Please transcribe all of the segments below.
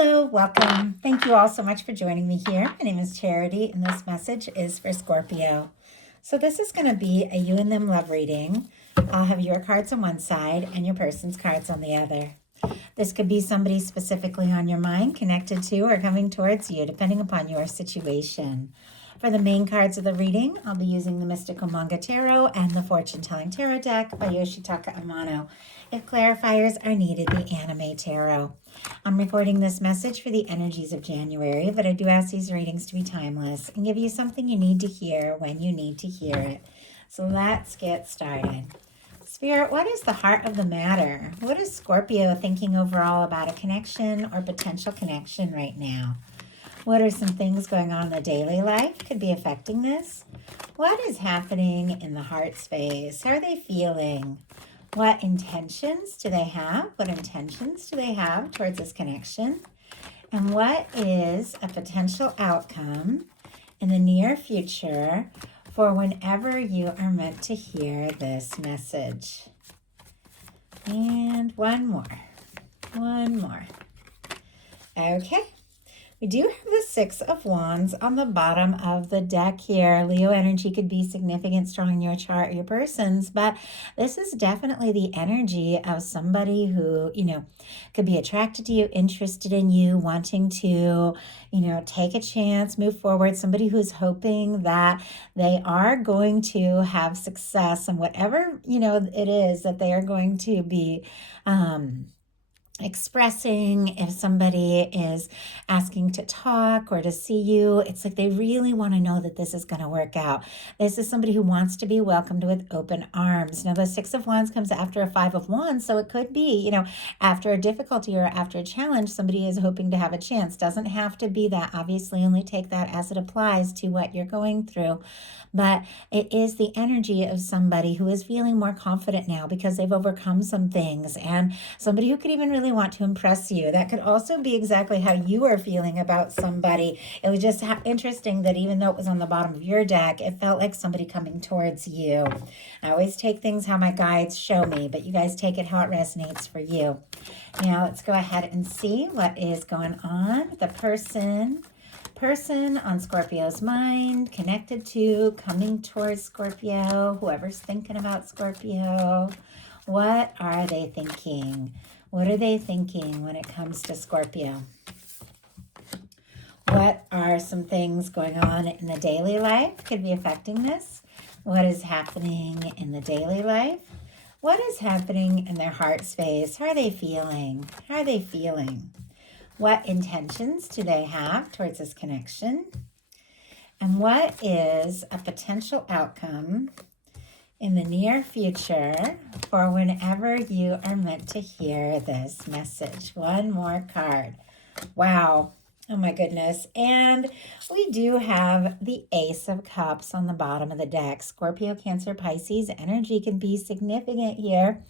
Hello, welcome. Thank you all so much for joining me here. My name is Charity, and this message is for Scorpio. So this is going to be a you and them love reading. I'll have your cards on one side and your person's cards on the other. This could be somebody specifically on your mind, connected to, or coming towards you, depending upon your situation. For the main cards of the reading, I'll be using the Mystical Manga Tarot and the Fortune Telling Tarot deck by Yoshitaka Amano. If clarifiers are needed, the Anime Tarot. I'm recording this message for the energies of January, but I do ask these readings to be timeless and give you something you need to hear when you need to hear it. So let's get started. Spirit, what is the heart of the matter? What is Scorpio thinking overall about a connection or potential connection right now? What are some things going on in the daily life could be affecting this? What is happening in the heart space? How are they feeling? What intentions do they have? What intentions do they have towards this connection? And what is a potential outcome in the near future for whenever you are meant to hear this message? And one more. Okay. We do have the Six of Wands on the bottom of the deck here. Leo energy could be significant, strong in your chart or your person's, but this is definitely the energy of somebody who, could be attracted to you, interested in you, wanting to, take a chance, move forward. Somebody who's hoping that they are going to have success and whatever, it is that they are going to be, expressing. If somebody is asking to talk or to see you, it's like they really want to know that this is going to work out. This is somebody who wants to be welcomed with open arms. Now, the Six of Wands comes after a Five of Wands, so it could be, after a difficulty or after a challenge, somebody is hoping to have a chance. Doesn't have to be that. Obviously, only take that as it applies to what you're going through. But it is the energy of somebody who is feeling more confident now because they've overcome some things, and somebody who could even really want to impress you. That could also be exactly how you are feeling about somebody. It was just interesting that even though it was on the bottom of your deck, it felt like somebody coming towards you. I always take things how my guides show me, but you guys take it how it resonates for you. Now let's go ahead and see what is going on. The person on Scorpio's mind, connected to, coming towards Scorpio, whoever's thinking about Scorpio. What are they thinking? What are they thinking when it comes to Scorpio? What are some things going on in the daily life could be affecting this? What is happening in the daily life? What is happening in their heart space? How are they feeling? How are they feeling? What intentions do they have towards this connection? And what is a potential outcome in the near future for whenever you are meant to hear this message? One more card. Wow. Oh my goodness. And we do have the Ace of Cups on the bottom of the deck. Scorpio, Cancer, Pisces energy can be significant here.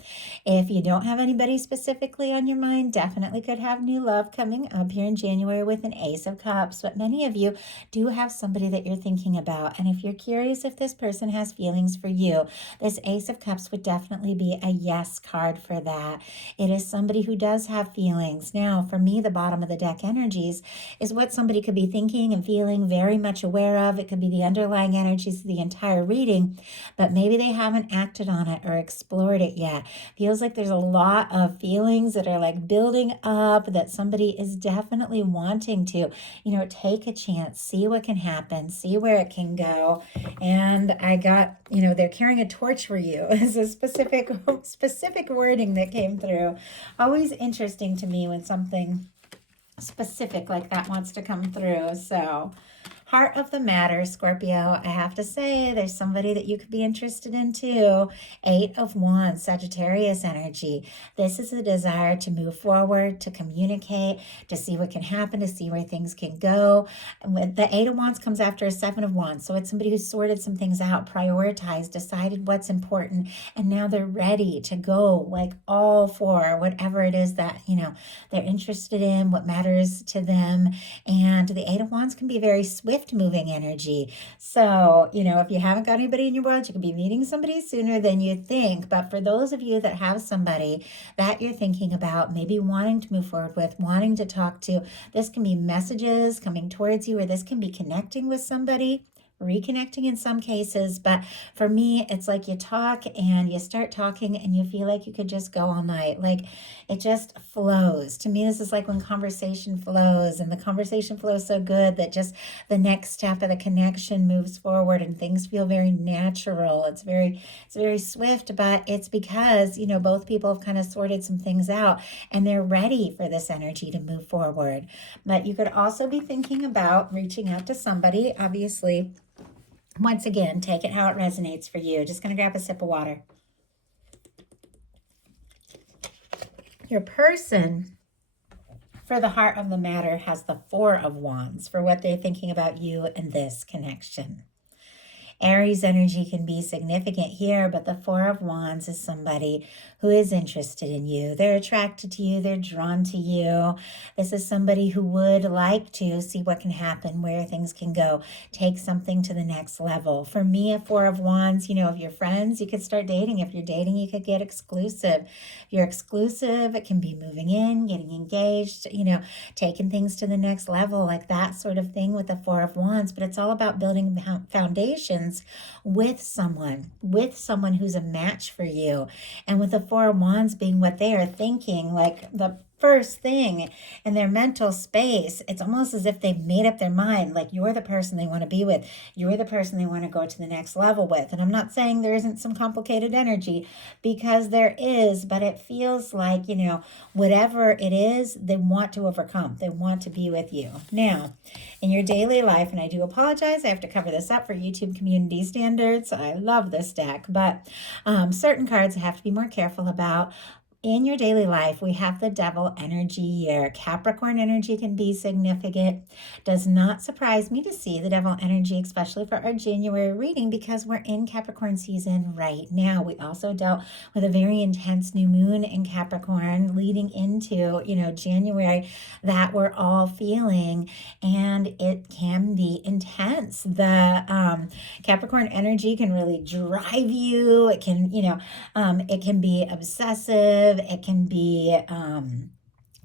If you don't have anybody specifically on your mind, definitely could have new love coming up here in January with an Ace of Cups. But many of you do have somebody that you're thinking about. And if you're curious if this person has feelings for you, this Ace of Cups would definitely be a yes card for that. It is somebody who does have feelings. Now, for me, the bottom of the deck energies is what somebody could be thinking and feeling, very much aware of. It could be the underlying energies of the entire reading, but maybe they haven't acted on it or explored it yet. Feels like there's a lot of feelings that are like building up, that somebody is definitely wanting to, take a chance, see what can happen, see where it can go. And I got, they're carrying a torch for you. It's a specific wording that came through. Always interesting to me when something specific like that wants to come through. So heart of the matter, Scorpio, I have to say there's somebody that you could be interested in too. Eight of Wands, Sagittarius energy. This is a desire to move forward, to communicate, to see what can happen, to see where things can go. The Eight of Wands comes after a Seven of Wands. So it's somebody who sorted some things out, prioritized, decided what's important, and now they're ready to go like all for whatever it is that, they're interested in, what matters to them. And the Eight of Wands can be very swift swift moving energy. So, if you haven't got anybody in your world, you could be meeting somebody sooner than you think. But for those of you that have somebody that you're thinking about, maybe wanting to move forward with, wanting to talk to, this can be messages coming towards you, or this can be connecting with somebody, reconnecting in some cases. But for me, it's like you talk and you start talking and you feel like you could just go all night. Like it just flows. To me, this is like when conversation flows, and the conversation flows so good that just the next step of the connection moves forward and things feel very natural. It's very swift, but it's because, both people have kind of sorted some things out and they're ready for this energy to move forward. But you could also be thinking about reaching out to somebody, obviously. Once again, take it how it resonates for you. Just going to grab a sip of water. Your person, for the heart of the matter, has the Four of Wands for what they're thinking about you and this connection. Aries energy can be significant here, but the Four of Wands is somebody who is interested in you. They're attracted to you. They're drawn to you. This is somebody who would like to see what can happen, where things can go, take something to the next level. For me, a Four of Wands, if you're friends, you could start dating. If you're dating, you could get exclusive. If you're exclusive, it can be moving in, getting engaged, taking things to the next level, like that sort of thing with the Four of Wands. But it's all about building foundations with someone who's a match for you. And with the Four of Wands being what they are thinking, like the first thing in their mental space, it's almost as if they've made up their mind, like you're the person they want to be with, you're the person they want to go to the next level with. And I'm not saying there isn't some complicated energy, because there is, but it feels like, whatever it is, they want to overcome, they want to be with you. Now, in your daily life, and I do apologize, I have to cover this up for YouTube community standards. I love this deck, but certain cards I have to be more careful about. In your daily life, we have the Devil energy here. Capricorn energy can be significant. Does not surprise me to see the Devil energy, especially for our January reading, because we're in Capricorn season right now. We also dealt with a very intense new moon in Capricorn leading into, January, that we're all feeling, and it can be intense. The Capricorn energy can really drive you. It can, it can be obsessive. It can be,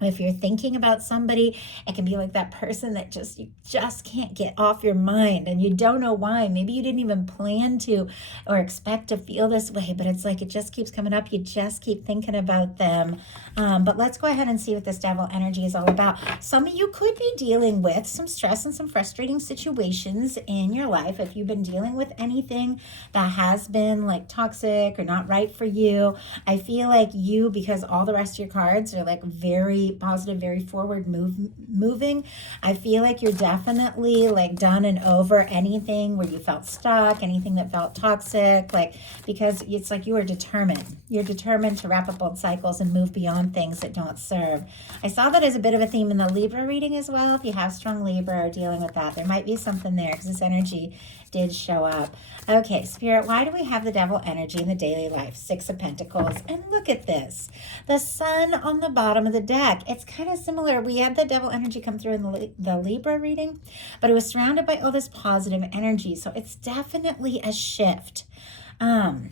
if you're thinking about somebody, it can be like that person that you just can't get off your mind, and you don't know why. Maybe you didn't even plan to or expect to feel this way, but it's like it just keeps coming up. You just keep thinking about them. But let's go ahead and see what this Devil energy is all about. Some of you could be dealing with some stress and some frustrating situations in your life. If you've been dealing with anything that has been like toxic or not right for you, I feel like you, because all the rest of your cards are like very positive, very forward moving. I feel like you're definitely like done and over anything where you felt stuck, anything that felt toxic, like, because it's like you are determined. You're determined to wrap up old cycles and move beyond things that don't serve. I saw that as a bit of a theme in the Libra reading as well. If you have strong Libra or dealing with that, there might be something there, because this energy did show up. Okay, Spirit, why do we have the Devil energy in the daily life? Six of Pentacles. And look at this. The Sun on the bottom of the deck. It's kind of similar. We had the Devil energy come through in the Libra reading, but it was surrounded by all this positive energy. So it's definitely a shift. And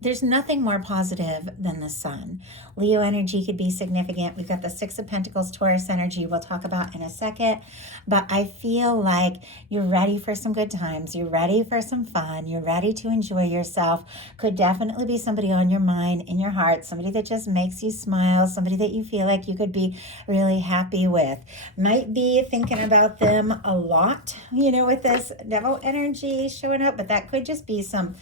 there's nothing more positive than the Sun. Leo energy could be significant. We've got the Six of Pentacles, Taurus energy we'll talk about in a second. But I feel like you're ready for some good times. You're ready for some fun. You're ready to enjoy yourself. Could definitely be somebody on your mind, in your heart, somebody that just makes you smile, somebody that you feel like you could be really happy with. Might be thinking about them a lot, with this Devil energy showing up, but that could just be some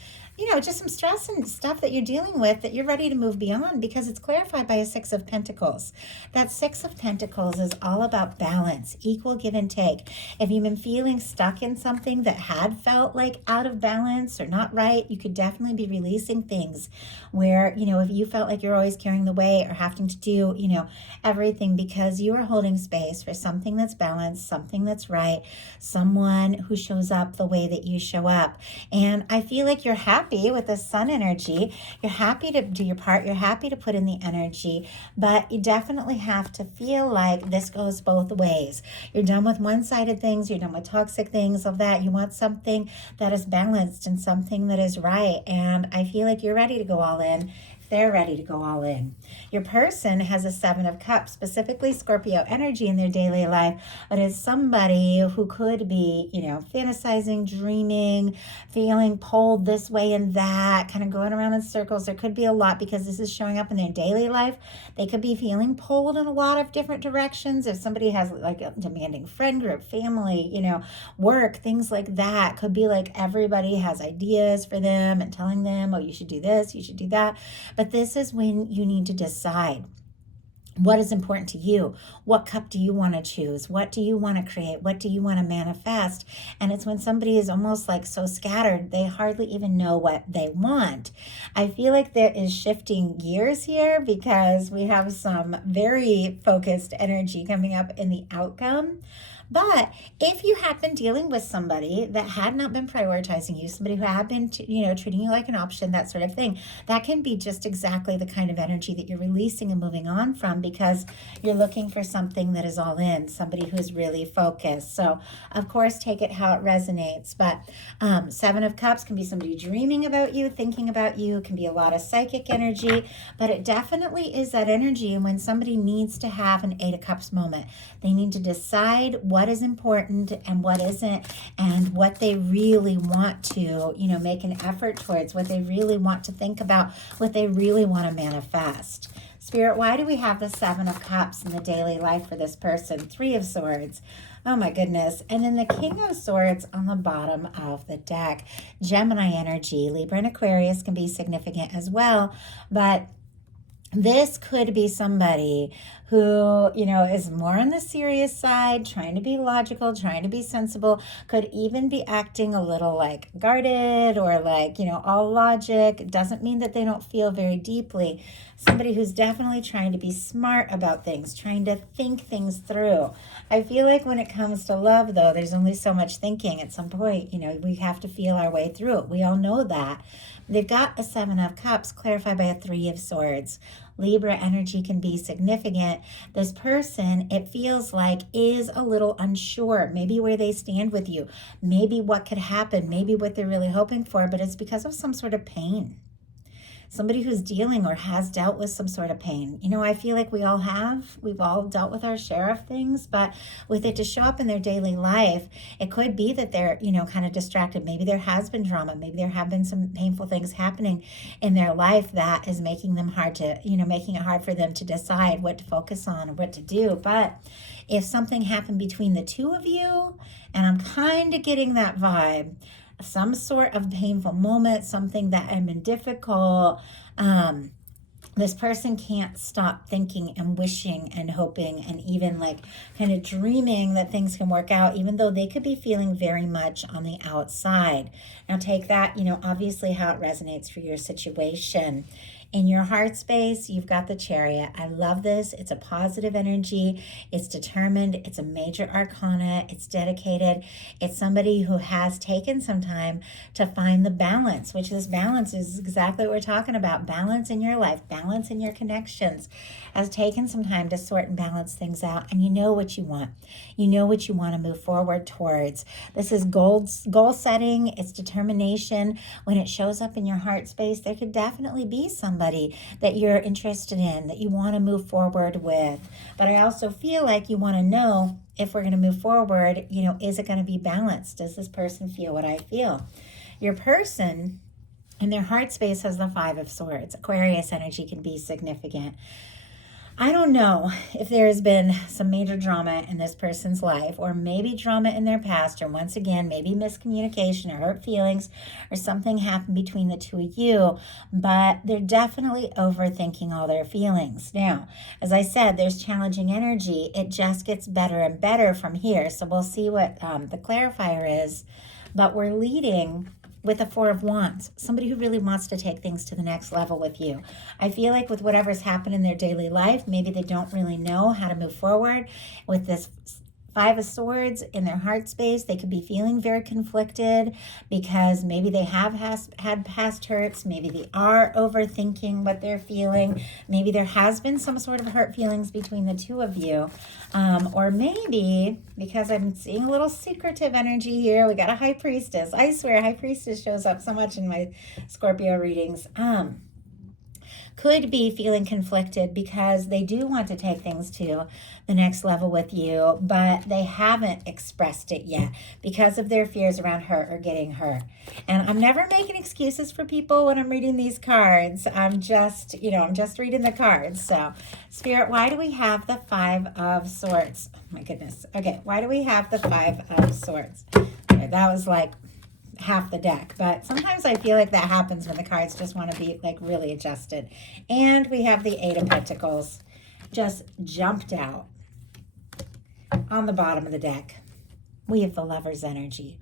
just some stress and stuff that you're dealing with that you're ready to move beyond, because it's clarified by a Six of Pentacles. That Six of Pentacles is all about balance, equal give and take. If you've been feeling stuck in something that had felt like out of balance or not right, you could definitely be releasing things where, if you felt like you're always carrying the weight or having to do, everything, because you are holding space for something that's balanced, something that's right, someone who shows up the way that you show up. And I feel like you're happy happy with the sun energy. You're happy to do your part. You're happy to put in the energy, but you definitely have to feel like this goes both ways. You're done with one-sided things. You're done with toxic things of that. You want something that is balanced and something that is right. And I feel like you're ready to go all in. They're ready to go all in. Your person has a 7 of Cups, specifically Scorpio energy in their daily life, but it's somebody who could be, fantasizing, dreaming, feeling pulled this way and that, kind of going around in circles. There could be a lot because this is showing up in their daily life. They could be feeling pulled in a lot of different directions. If somebody has like a demanding friend group, family, work, things like that, could be like everybody has ideas for them and telling them, oh, you should do this, you should do that. But this is when you need to decide what is important to you. What cup do you want to choose? What do you want to create? What do you want to manifest? And it's when somebody is almost like so scattered, they hardly even know what they want. I feel like there is shifting gears here because we have some very focused energy coming up in the outcome. But if you had been dealing with somebody that had not been prioritizing you, somebody who had been, treating you like an option, that sort of thing, that can be just exactly the kind of energy that you're releasing and moving on from because you're looking for something that is all in, somebody who's really focused. So, of course, take it how it resonates. But 7 of Cups can be somebody dreaming about you, thinking about you, can be a lot of psychic energy, but it definitely is that energy when somebody needs to have an 8 of Cups moment. They need to decide what is important and what isn't, and what they really want to, make an effort towards, what they really want to think about, what they really want to manifest. Spirit, why do we have the 7 of Cups in the daily life for this person? 3 of Swords. Oh my goodness. And then the King of Swords on the bottom of the deck. Gemini energy. Libra and Aquarius can be significant as well, but this could be somebody who, is more on the serious side, trying to be logical, trying to be sensible, could even be acting a little like guarded or like, all logic. Doesn't mean that they don't feel very deeply. Somebody who's definitely trying to be smart about things, trying to think things through. I feel like when it comes to love, though, there's only so much thinking. At some point, we have to feel our way through it. We all know that. They've got a 7 of Cups clarified by a 3 of Swords. Libra energy can be significant. This person, it feels like, is a little unsure, maybe where they stand with you, maybe what could happen, maybe what they're really hoping for, but it's because of some sort of pain. Somebody who's dealing or has dealt with some sort of pain. I feel like we've all dealt with our share of things, but with it to show up in their daily life, it could be that they're, kind of distracted. Maybe there has been drama. Maybe there have been some painful things happening in their life that is making them making it hard for them to decide what to focus on or what to do. But if something happened between the two of you, and I'm kind of getting that vibe, some sort of painful moment, something that had been difficult, this person can't stop thinking and wishing and hoping and even like kind of dreaming that things can work out, even though they could be feeling very much on the outside. Now take that, obviously how it resonates for your situation. In your heart space, you've got the Chariot. I love this. It's a positive energy. It's determined. It's a major arcana. It's dedicated. It's somebody who has taken some time to find the balance, which this balance is exactly what we're talking about. Balance in your life, balance in your connections. Has taken some time to sort and balance things out, and you know what you want. You know what you want to move forward towards. This is goal setting. It's determination. When it shows up in your heart space, there could definitely be somebody that you're interested in, that you want to move forward with. But I also feel like you want to know, if we're going to move forward, is it going to be balanced? Does this person feel what I feel? Your person in their heart space has the 5 of Swords. Aquarius energy can be significant. I don't know if there has been some major drama in this person's life, or maybe drama in their past, or once again, maybe miscommunication or hurt feelings, or something happened between the two of you, but they're definitely overthinking all their feelings. Now, as I said, there's challenging energy. It just gets better and better from here. So we'll see what the clarifier is, but we're leading with the 4 of Wands, somebody who really wants to take things to the next level with you. I feel like with whatever's happened in their daily life, maybe they don't really know how to move forward with this Five of Swords in their heart space, they could be feeling very conflicted because maybe they have had past hurts. Maybe they are overthinking what they're feeling. Maybe there has been some sort of hurt feelings between the two of you. Or maybe, because I'm seeing a little secretive energy here, we got a High Priestess. I swear, High Priestess shows up so much in my Scorpio readings. Could be feeling conflicted because they do want to take things to the next level with you, but they haven't expressed it yet because of their fears around hurt or getting hurt. And I'm never making excuses for people when I'm reading these cards. I'm just reading the cards. So, Spirit, why do we have the Five of Swords? Oh my goodness. Okay, why do we have the Five of Swords? Okay, that was like half the deck, but sometimes I feel like that happens when the cards just want to be like really adjusted. And we have the Eight of Pentacles just jumped out on the bottom of the deck. We have the Lover's energy.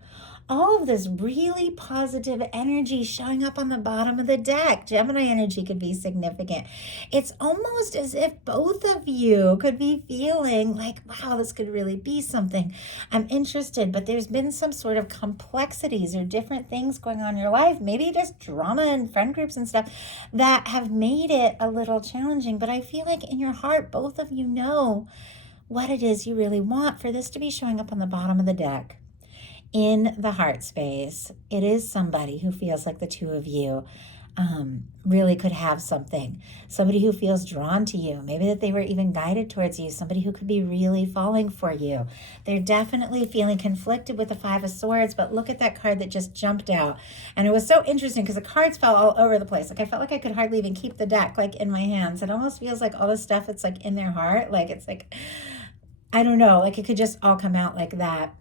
All of this really positive energy showing up on the bottom of the deck. Gemini energy could be significant. It's almost as if both of you could be feeling like, wow, this could really be something. I'm interested, but there's been some sort of complexities or different things going on in your life, maybe just drama and friend groups and stuff that have made it a little challenging. But I feel like in your heart, both of you know what it is you really want for this to be showing up on the bottom of the deck. In the heart space, it is somebody who feels like the two of you really could have something. Somebody who feels drawn to you. Maybe that they were even guided towards you. Somebody who could be really falling for you. They're definitely feeling conflicted with the Five of Swords, but look at that card that just jumped out. And it was so interesting because the cards fell all over the place. Like I felt like I could hardly even keep the deck like in my hands. It almost feels like all this stuff, it's like in their heart. Like it's like, I don't know, like it could just all come out like that.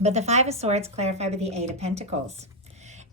But the Five of Swords clarified with the Eight of Pentacles.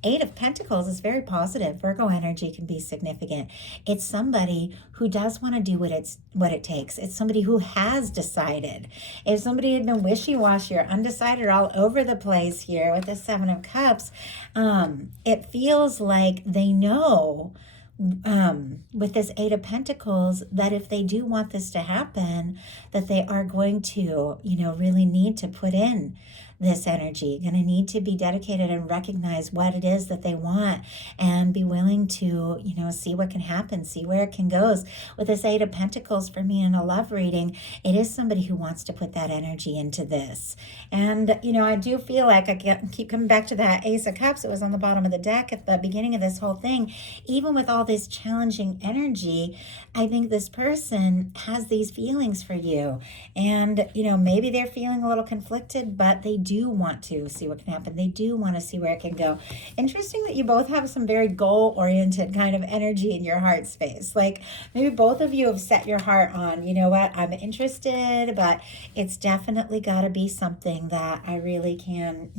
Eight of Pentacles is very positive. Virgo energy can be significant. It's somebody who does want to do what it takes. It's somebody who has decided. If somebody had been wishy-washy or undecided or all over the place here with the Seven of Cups, it feels like they know with this Eight of Pentacles that if they do want this to happen, that they are going to, really need to put in this energy, going to need to be dedicated and recognize what it is that they want and be willing to, see what can happen, see where it can go. With this Eight of Pentacles for me in a love reading, it is somebody who wants to put that energy into this. And, I do feel like I keep coming back to that Ace of Cups. It was on the bottom of the deck at the beginning of this whole thing. Even with all this challenging energy, I think this person has these feelings for you. And, maybe they're feeling a little conflicted, but they do want to see what can happen. They do want to see where it can go. Interesting that you both have some very goal-oriented kind of energy in your heart space. Like maybe both of you have set your heart on, you know what, I'm interested, but it's definitely got to be something that I really can,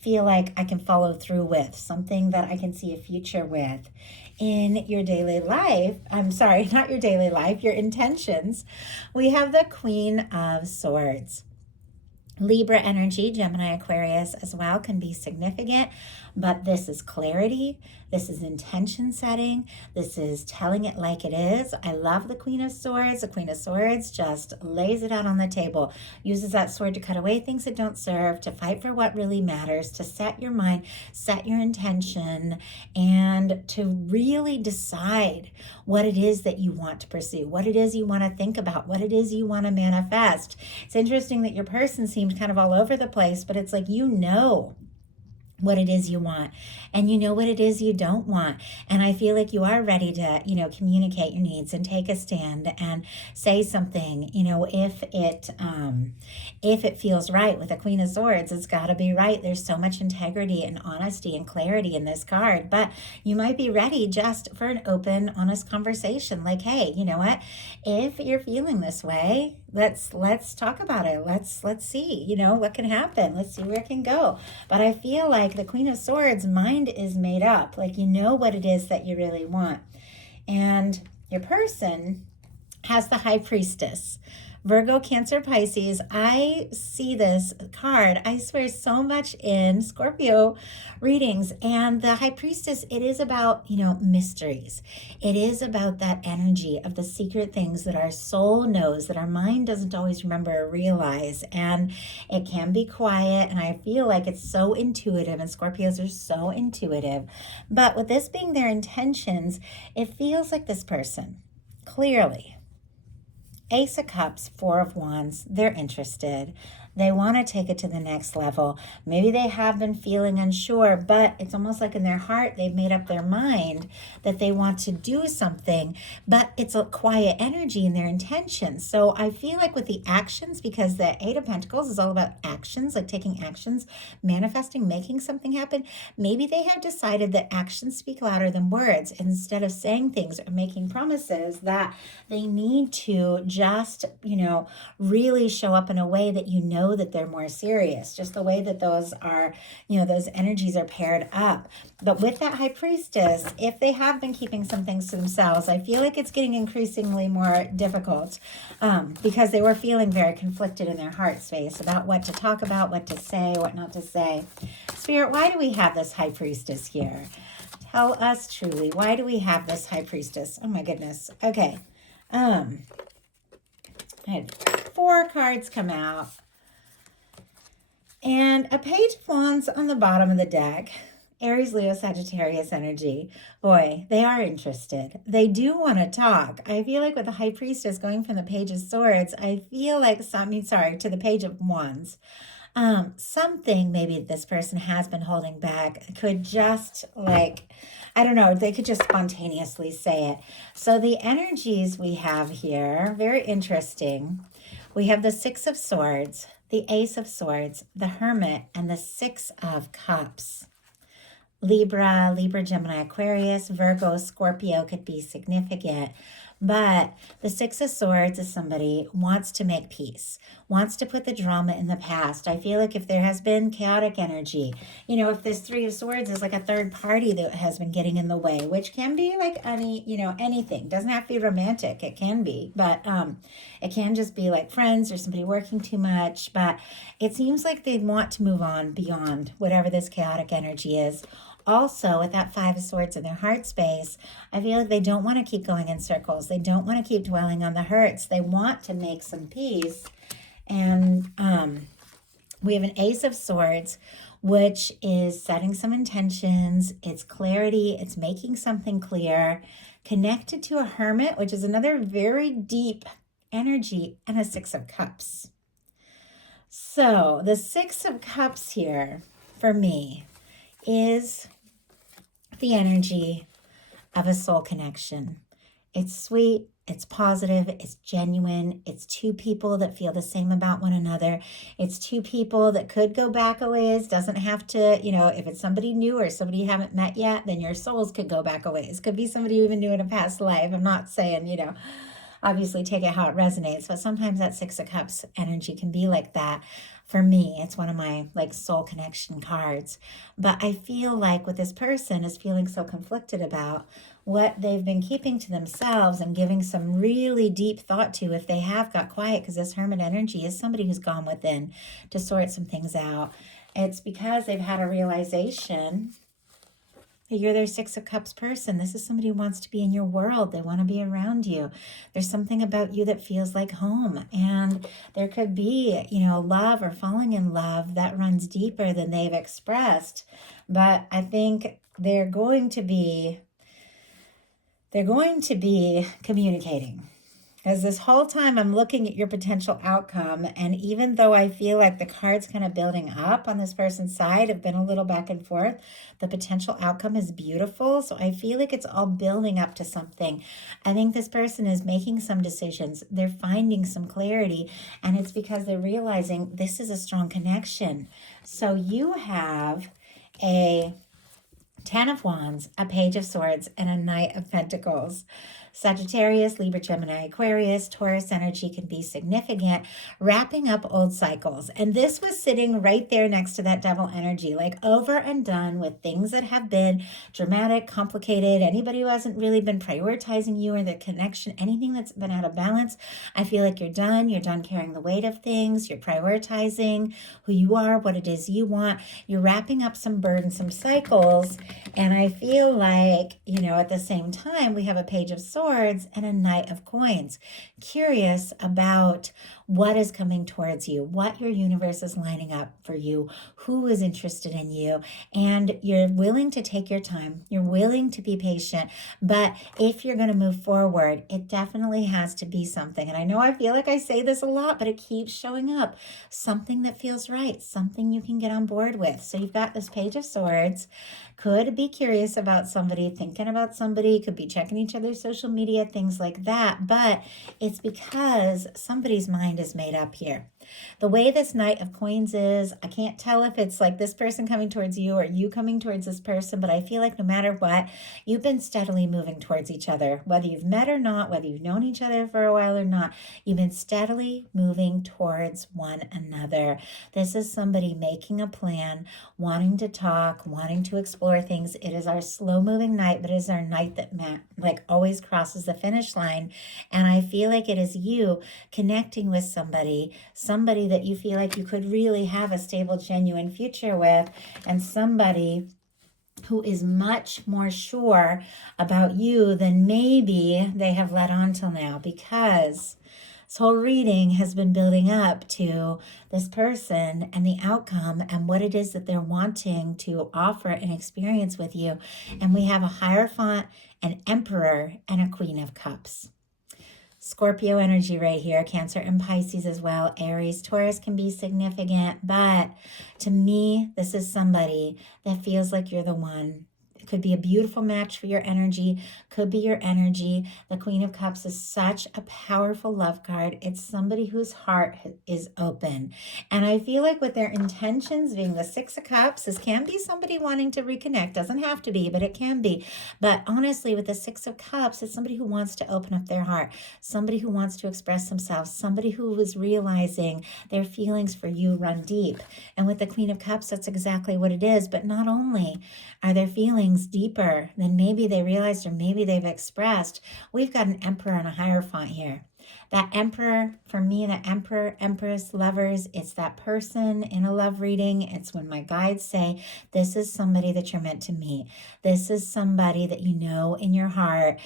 feel like I can follow through with, something that I can see a future with. In your daily life, I'm sorry, not your daily life, your intentions, we have the Queen of Swords. Libra energy, Gemini, Aquarius as well can be significant, but this is clarity. This is intention setting. This is telling it like it is. I love the Queen of Swords. The Queen of Swords just lays it out on the table, uses that sword to cut away things that don't serve, to fight for what really matters, to set your mind, set your intention, and to really decide what it is that you want to pursue, what it is you want to think about, what it is you want to manifest. It's interesting that your person seems kind of all over the place, but it's like what it is you want and what it is you don't want. And I feel like you are ready to, communicate your needs and take a stand and say something, if it feels right. With the Queen of Swords, it's got to be right. There's so much integrity and honesty and clarity in this card, but you might be ready just for an open, honest conversation. Like, hey, you know what? If you're feeling this way, let's talk about it. Let's see, what can happen. Let's see where it can go. But I feel like the Queen of Swords mind is made up. Like, what it is that you really want. And your person has the High Priestess. Virgo, Cancer, Pisces. I see this card, I swear, so much in Scorpio readings. And the High Priestess, it is about, mysteries. It is about that energy of the secret things that our soul knows, that our mind doesn't always remember or realize. And it can be quiet. And I feel like it's so intuitive, and Scorpios are so intuitive. But with this being their intentions, it feels like this person, clearly, Ace of Cups, Four of Wands, they're interested. They want to take it to the next level. Maybe they have been feeling unsure, but it's almost like in their heart, they've made up their mind that they want to do something, but it's a quiet energy in their intentions. So I feel like with the actions, because the Eight of Pentacles is all about actions, like taking actions, manifesting, making something happen. Maybe they have decided that actions speak louder than words. Instead of saying things or making promises, that they need to just, really show up in a way that that they're more serious, just the way that those are, those energies are paired up. But with that High Priestess, if they have been keeping some things to themselves, I feel like it's getting increasingly more difficult because they were feeling very conflicted in their heart space about what to talk about, what to say, what not to say. Spirit, why do we have this High Priestess here? Tell us truly, why do we have this High Priestess? Oh my goodness. Okay. I had 4 cards come out. And a Page of Wands on the bottom of the deck. Aries, Leo, Sagittarius energy. Boy, they are interested. They do want to talk. I feel like with the High Priestess going from the Page of Swords, I feel like to the Page of Wands. Something maybe this person has been holding back could just I don't know, they could just spontaneously say it. So the energies we have here, very interesting. We have the Six of Swords, the Ace of Swords, the Hermit, and the Six of Cups. Libra, Gemini, Aquarius, Virgo, Scorpio could be significant. But the Six of Swords is somebody who wants to make peace, wants to put the drama in the past. I feel like if there has been chaotic energy, if this Three of Swords is like a third party that has been getting in the way, which can be like anything. Doesn't have to be romantic. It can be, but it can just be like friends or somebody working too much. But it seems like they want to move on beyond whatever this chaotic energy is. Also, with that Five of Swords in their heart space, I feel like they don't want to keep going in circles. They don't want to keep dwelling on the hurts. They want to make some peace. And we have an Ace of Swords, which is setting some intentions. It's clarity. It's making something clear. Connected to a Hermit, which is another very deep energy, and a Six of Cups. So the Six of Cups here, for me, is the energy of a soul connection. It's sweet, it's positive, it's genuine. It's 2 people that feel the same about one another. It's 2 people that could go back a ways. Doesn't have to, if it's somebody new or somebody you haven't met yet, then your souls could go back a ways. Could be somebody you even knew in a past life. I'm not saying, obviously take it how it resonates, but sometimes that Six of Cups energy can be like that. For me, it's one of my soul connection cards. But I feel like with this person is feeling so conflicted about what they've been keeping to themselves and giving some really deep thought to if they have got quiet, because this Hermit energy is somebody who's gone within to sort some things out. It's because they've had a realization that you're their Six of Cups person. This is somebody who wants to be in your world. They want to be around you. There's something about you that feels like home. And there could be, love or falling in love that runs deeper than they've expressed. But I think they're going to be communicating. Because this whole time I'm looking at your potential outcome, and even though I feel like the cards kind of building up on this person's side have been a little back and forth, the potential outcome is beautiful. So I feel like it's all building up to something. I think this person is making some decisions. They're finding some clarity, and it's because they're realizing this is a strong connection. So you have a 10 of Wands, a Page of Swords, and a Knight of Pentacles. Sagittarius, Libra, Gemini, Aquarius, Taurus energy can be significant, wrapping up old cycles. And this was sitting right there next to that devil energy, like over and done with things that have been dramatic, complicated. Anybody who hasn't really been prioritizing you or the connection, anything that's been out of balance, I feel like you're done. You're done carrying the weight of things. You're prioritizing who you are, what it is you want. You're wrapping up some burdensome cycles. And I feel like, at the same time, we have a Page of Swords and a Knight of Coins. Curious about what is coming towards you, what your universe is lining up for you, who is interested in you, and you're willing to take your time. You're willing to be patient, but if you're going to move forward, it definitely has to be something. And I know I feel like I say this a lot, but it keeps showing up. Something that feels right, something you can get on board with. So you've got this Page of Swords. Could be curious about somebody, thinking about somebody, could be checking each other's social media, things like that. But it's because somebody's mind is made up here. The way this Knight of Coins is, I can't tell if it's like this person coming towards you or you coming towards this person, but I feel like no matter what, you've been steadily moving towards each other. Whether you've met or not, whether you've known each other for a while or not, you've been steadily moving towards one another. This is somebody making a plan, wanting to talk, wanting to explore things. It is our slow-moving Knight, but it is our Knight that always crosses the finish line. And I feel like it is you connecting with somebody that you feel like you could really have a stable, genuine future with, and somebody who is much more sure about you than maybe they have let on till now, because this whole reading has been building up to this person and the outcome and what it is that they're wanting to offer and experience with you. And we have a Hierophant, an Emperor, and a Queen of Cups. Scorpio energy right here, Cancer and Pisces as well. Aries, Taurus can be significant, but to me, this is somebody that feels like you're the one. It could be a beautiful match for your energy, could be your energy. The Queen of Cups is such a powerful love card. It's somebody whose heart is open. And I feel like with their intentions being the Six of Cups, this can be somebody wanting to reconnect. Doesn't have to be, but it can be. But honestly, with the Six of Cups, it's somebody who wants to open up their heart, somebody who wants to express themselves, somebody who is realizing their feelings for you run deep. And with the Queen of Cups, that's exactly what it is. But not only are their feelings deeper than maybe they realized or maybe they've expressed, we've got an Emperor and a Hierophant here. That Emperor, for me, the Emperor, Empress, lovers, it's that person in a love reading. It's when my guides say, this is somebody that you're meant to meet. This is somebody that you know in your heart,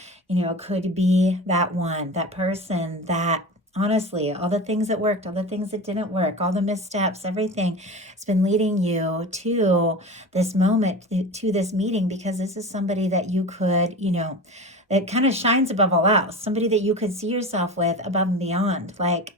could be that one, that person that honestly, all the things that worked, all the things that didn't work, all the missteps, everything has been leading you to this moment, to this meeting, because this is somebody that you could, that kind of shines above all else, somebody that you could see yourself with above and beyond, like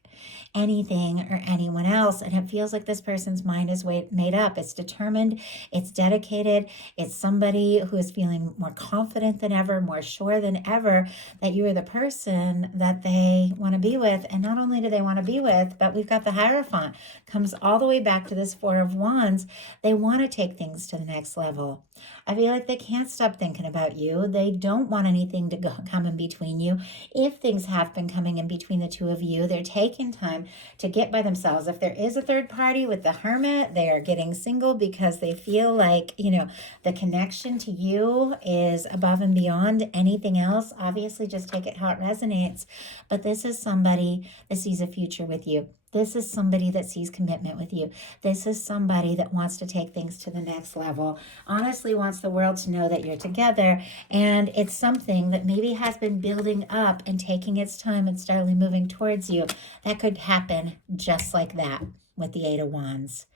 anything or anyone else. And it feels like this person's mind is made up. It's determined, it's dedicated, it's somebody who is feeling more confident than ever, more sure than ever that you are the person that they want to be with. And not only do they want to be with, but we've got the Hierophant, comes all the way back to this Four of Wands. They want to take things to the next level. I feel like they can't stop thinking about you. They don't want anything to come in between you. If things have been coming in between the two of you, they're taking time to get by themselves. If there is a third party with the Hermit, they are getting single because they feel like, the connection to you is above and beyond anything else. Obviously, just take it how it resonates. But this is somebody that sees a future with you. This is somebody that sees commitment with you. This is somebody that wants to take things to the next level. Honestly, wants the world to know that you're together. And it's something that maybe has been building up and taking its time and steadily moving towards you. That could happen just like that with the Eight of Wands.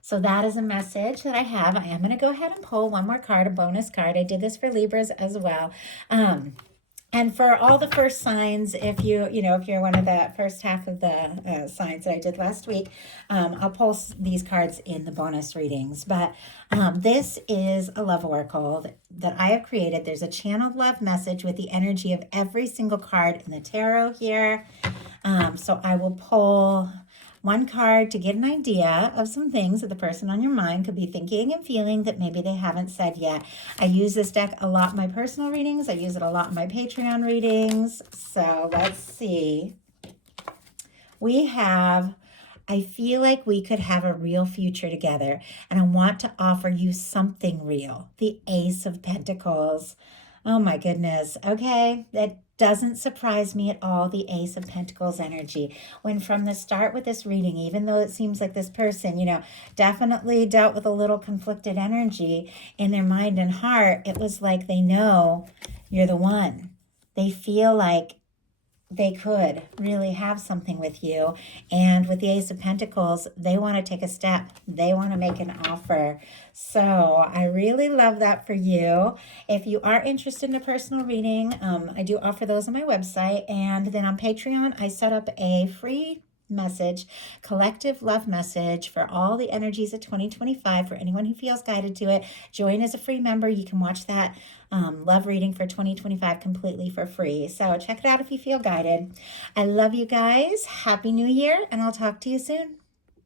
So that is a message that I have. I am going to go ahead and pull one more card, a bonus card. I did this for Libras as well. And for all the first signs, if you're one of the first half of the signs that I did last week, I'll post these cards in the bonus readings. But this is a love oracle that I have created. There's a channeled love message with the energy of every single card in the tarot here. So I will pull one card to get an idea of some things that the person on your mind could be thinking and feeling that maybe they haven't said yet. I use this deck a lot in my personal readings. I use it a lot in my Patreon readings. So let's see. We have, I feel like we could have a real future together, and I want to offer you something real. The Ace of Pentacles. Oh my goodness. Okay, that doesn't surprise me at all, the Ace of Pentacles energy. When from the start with this reading, even though it seems like this person, definitely dealt with a little conflicted energy in their mind and heart, it was like they know you're the one. They feel like they could really have something with you. And with the Ace of Pentacles, they want to take a step. They want to make an offer. So I really love that for you. If you are interested in a personal reading, I do offer those on my website. And then on Patreon, I set up a free message, collective love message for all the energies of 2025 for anyone who feels guided to it. Join as a free member. You can watch that love reading for 2025 completely for free. So check it out if you feel guided. I love you guys. Happy New Year, and I'll talk to you soon.